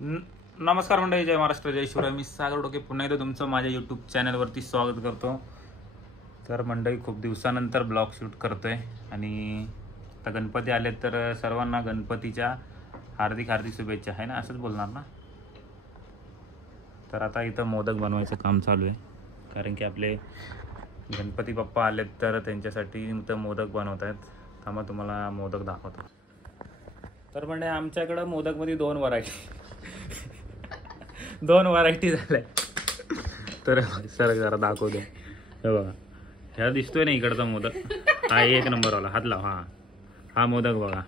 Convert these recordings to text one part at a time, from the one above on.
नमस्कार मंडळी, जय महाराष्ट्र, जय शिवराय. मी सागर डोके पुन्हा एकदा तुमचं माझ्या यूट्यूब चॅनलवरती स्वागत करतो. तर मंडळी, खूप दिवसानंतर ब्लॉग शूट करतोय आणि आता गणपती आले तर सर्वांना गणपतीच्या हार्दिक हार्दिक शुभेच्छा आहे ना, असंच बोलणार ना. तर आता इथं मोदक बनवायचं काम चालू आहे, कारण की आपले गणपती बाप्पा आलेत तर त्यांच्यासाठी इथं मोदक बनवत आहेत. थांबा, तुम्हाला मोदक दाखवतो. तर म्हणजे आमच्याकडं मोदकमध्ये दोन व्हरायटी झाल्या. तर सर जरा दाखवतो. हे बघा, ह्या दिसतोय ना इकडचा मोदक, हा 1 नंबरवाला. हात लाव. हा मोदक बघा.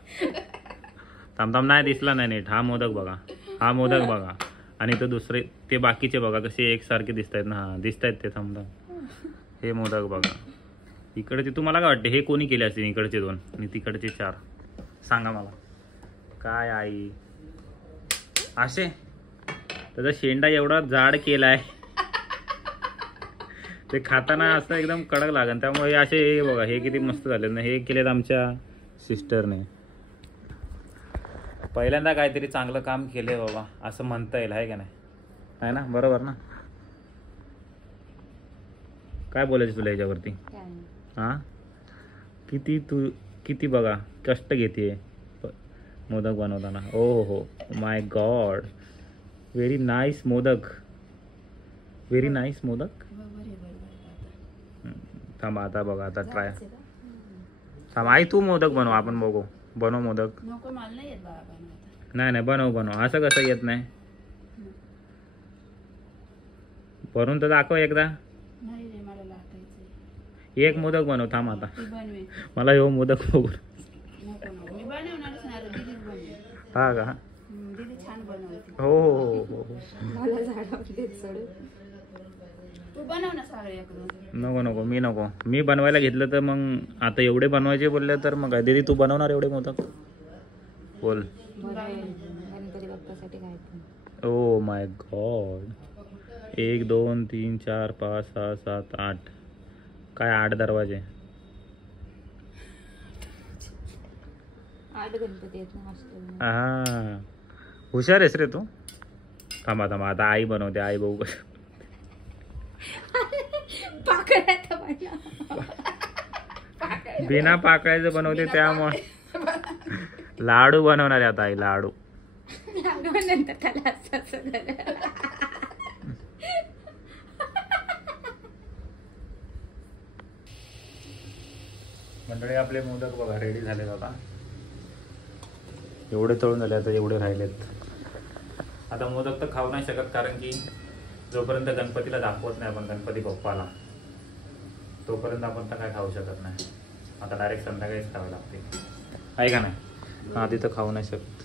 थांब नाही दिसला नाही नीट. हा मोदक बघा, हा मोदक बघा. आणि तो दुसरे ते बाकीचे बघा कसे एकसारखे दिसत आहेत ना. दिसत आहेत ते. थांबा, हे मोदक बघा. इकडचे तुम्हाला काय वाटते, हे कोणी केले असतील? इकडचे 2 आणि तिकडचे 4. सांगा मला काय आई असे. त्याचा शेंडा एवढा जाड केलाय, ते खाताना असं एकदम कडक लागन. त्यामुळे असे हे बघा, हे किती मस्त झाले ना. हे केलेत आमच्या सिस्टरने. पहिल्यांदा काहीतरी चांगलं काम केलंय बाबा, असं म्हणता येईल, आहे का नाही? आहे ना, बरोबर ना? काय बोलायचं तुला याच्यावरती? हा, किती बघा कष्ट घेते मोदक बनवताना. ओ हो my god, very nice modak, very nice modak. थांबा आता बघा, आता ट्राय. थांब आई, तू मोदक बनव, आपण बघू. बनव मोदक. नाही बनव. असं कसं येत नाही? बनवून तर दाखव एकदा. एक मोदक बनव. थांब आता, मला हो मोदक बघू. हा का? हो हो हो हो. नको मी बनवायला घेतलं तर मग आता एवढे बनवायचे बोलले तर मग काय दीदी तू बनवणार एवढे मोदक? बोल. Oh my God. 1 2 3 4 5 6 7 8. काय 8 दरवाजे? 8 गणपती आहेत ना. हा, हुशार आहेस रे तू. थांबा आता आई बनवते. आई बघू कसं. बिना पाकळ्याचं बनवते, त्यामुळे लाडू बनवणार आहे आता आई. लाडू मंडळी, आपले मोदक बघा रेडी झाले आता. एवढे तळून झाले, आता एवढे राहिलेत. आता मोदक तर खाऊ नाही शकत, कारण की जोपर्यंत गणपतीला दाखवत नाही आपण गणपती बाप्पाला, तोपर्यंत आपण तर काय खाऊ शकत नाही. आता डायरेक्ट संध्याकाळीच खावं लागते, आहे का नाही? हा, तिथं खाऊ नाही शकत.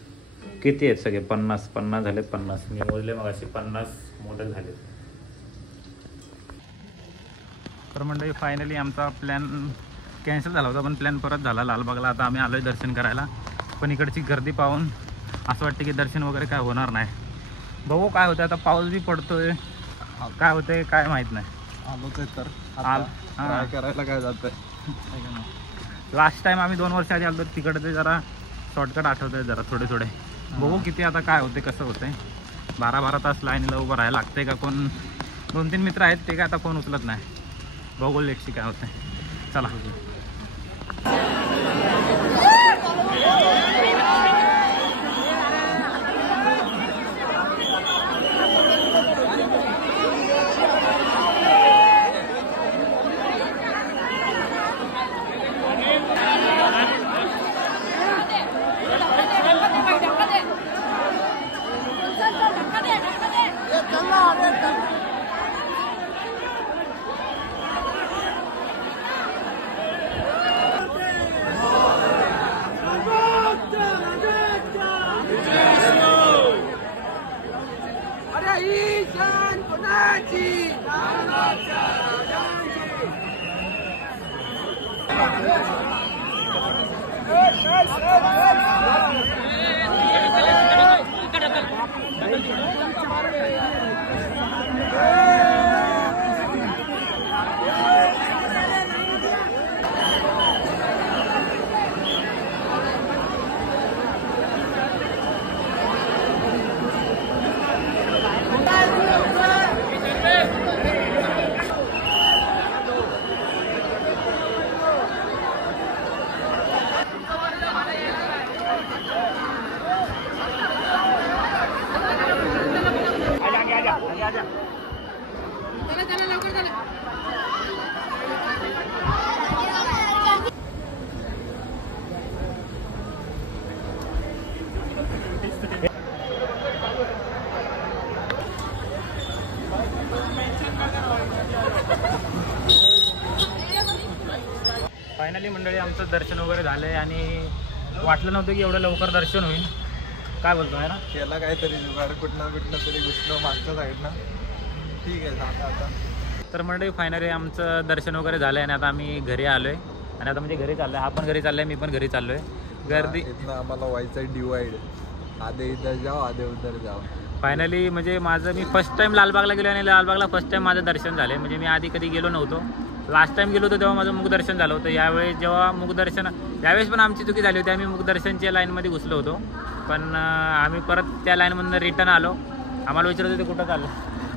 किती आहेत सगळे? 50 झालेत. 50 मी मोजले मग, असे 50 मोदक झालेत. तर मंडळी, फायनली आमचा प्लॅन कॅन्सल झाला होता, पण प्लॅन परत झाला लालबागला. आता आम्ही आलोय दर्शन करायला, पण इकडची गर्दी पाहून असं वाटतं की दर्शन वगैरे काय होणार नाही. बघू काय होतं. आता पाऊस बी पडतोय, काय होतंय काय माहित नाही. आलोच आहे तर ट्राय करायला काय जातंय. लास्ट टाइम आम्ही 2 वर्ष आधी आलो, तिकडचे जरा शॉर्टकट आठवत आहे जरा थोडे. बघू किती आता काय होते, कसं होतंय. 12 तास लाईनीला उभं राहायला लागतंय का? कोण 2-3 मित्र आहेत, ते काय आता कोण उचलत नाही. बघू लेटची काय होतंय. चला. माझ्या. फायनली मंडळी आमचं दर्शन वगैरे झालंय आणि वाटलं नव्हतं की एवढं लवकर दर्शन होईल. काय बोलतो आहे ना, केला काहीतरी जुगाड कुठनं तरी घुसलो मागच्या साईडनं. ठीक आहे झालं आता. तर मंडळी फायनली आमचं दर्शन वगैरे झालं आहे आणि आता आम्ही घरी आलो आहे. आणि आता म्हणजे घरी चाललो आहे, हा पण घरी चाललो आहे, मी पण घरी चाललो आहे. गर्दी इथनं आम्हाला व्हायचं आहे डिवाइड. आधे इधर जाओ आधे उधर जाओ. फायनली म्हणजे माझं मी फर्स्ट टाईम लालबागला गेलो आणि लालबागला फर्स्ट टाईम माझं दर्शन झालं. म्हणजे मी आधी कधी गेलो नव्हतो. लास्ट टाईम गेलो होतो तेव्हा माझं मुखदर्शन झालं होतं. यावेळेस जेव्हा मुखदर्शन, यावेळेस पण आमची चुकी झाली होती. आम्ही मुखदर्शनच्या लाईनमध्ये घुसलो होतो, पण आम्ही परत त्या लाईनमधून रिटर्न आलो. आम्हाला विचारत होते कुठं चाललं.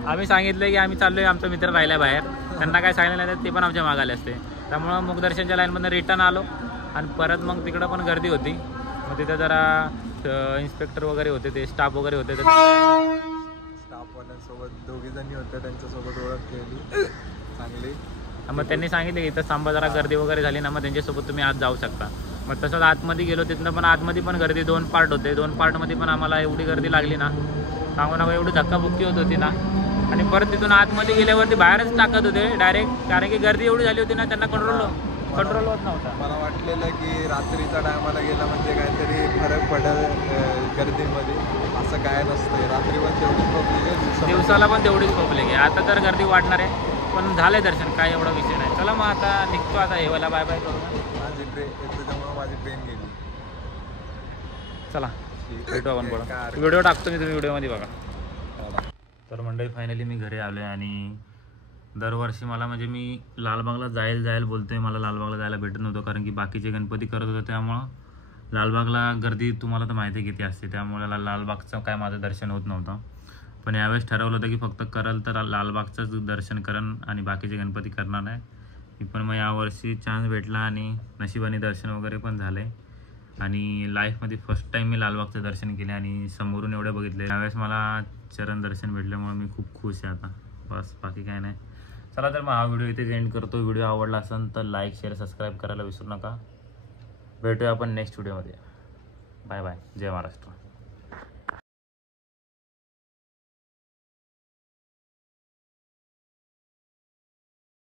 आम्ही सांगितलं की आम्ही चाललो आहे, आमचा मित्र राहिला बाहेर. त्यांना काय सांगितलं नाही, ते पण आमच्या मागे आले असते. त्यामुळं मुखदर्शनच्या लाईनमधून रिटर्न आलो आणि परत मग तिकडं पण गर्दी होती. मग तिथं जरा इन्स्पेक्टर वगैरे होते, ते स्टाफ वगैरे होते. स्टाफवाल्यांसोबत दोघी जणी होत्या, त्यांच्यासोबत ओळख केली चांगली. मग त्यांनी सांगितलं की इथं सांबा जरा गर्दी वगैरे झाली ना, मग त्यांच्यासोबत तुम्ही आत जाऊ शकता. मग तसंच आतमध्ये गेलो, तिथनं पण आतमध्ये पण गर्दी 2 पार्ट होते. 2 पार्टमध्ये पण आम्हाला एवढी गर्दी लागली ना, सांगू नका, एवढी धक्काबुक्की होत होती ना. आणि परत तिथून आतमध्ये गेल्यावरती बाहेरच टाकत होते डायरेक्ट, कारण की गर्दी एवढी झाली होती ना, त्यांना कंट्रोल होत नव्हता. मला वाटलेलं की रात्रीचा टायमाला गेला म्हणजे काहीतरी फरक पडेल गर्दीमध्ये. असं काय नसतं, रात्री पण तेवढीच पब्लिक आहे, दिवसाला पण तेवढीच पब्लिक आहे. आता तर गर्दी वाढणार आहे, पण झालंय दर्शन, काय एवढा विषय नाही. चला मग आता निघतो, आता हेवाला बाय बाय करू. माझी ट्रेन, त्याच्यामुळे माझी ट्रेन गेली. चला भेटू आपण पुढं. व्हिडिओ टाकतो मी, तुम्ही व्हिडिओमध्ये बघा. तर मंडळी फायनली मी घरी आलो आहे. आणि दरवर्षी मला म्हणजे मी लालबागला जाईल बोलतोय, मला लालबागला जायला भेटत नव्हतं, कारण की बाकीचे गणपती करत होते. त्यामुळं लालबागला गर्दी तुम्हाला तर माहिती आहे किती असते, त्यामुळे लालबागचं काय माझं दर्शन होत नव्हतं. पण यावेळेस ठरवलं होतं की फक्त करल तर लालबागचंच दर्शन करन आणि बाकीचे गणपती करणार नाही. मी पण मग यावर्षी चान्स भेटला आणि नशिबाने दर्शन वगैरे पण झालं आहे. आणि लाईफमध्ये फर्स्ट टाईम मी लालबागचं दर्शन केले आणि समोरून एवढं बघितलं. यावेळेस मला चरण दर्शन भेटल्यामुळे मी खूप खुश आहे आता. बस बाकी काय नाही. चला तर मग हा व्हिडिओ इथेच एंड करतो. व्हिडिओ आवडला असेल तर लाईक शेअर सबस्क्राईब करायला विसरू नका. भेटूया आपण नेक्स्ट व्हिडिओमध्ये. Bye bye. जय महाराष्ट्र.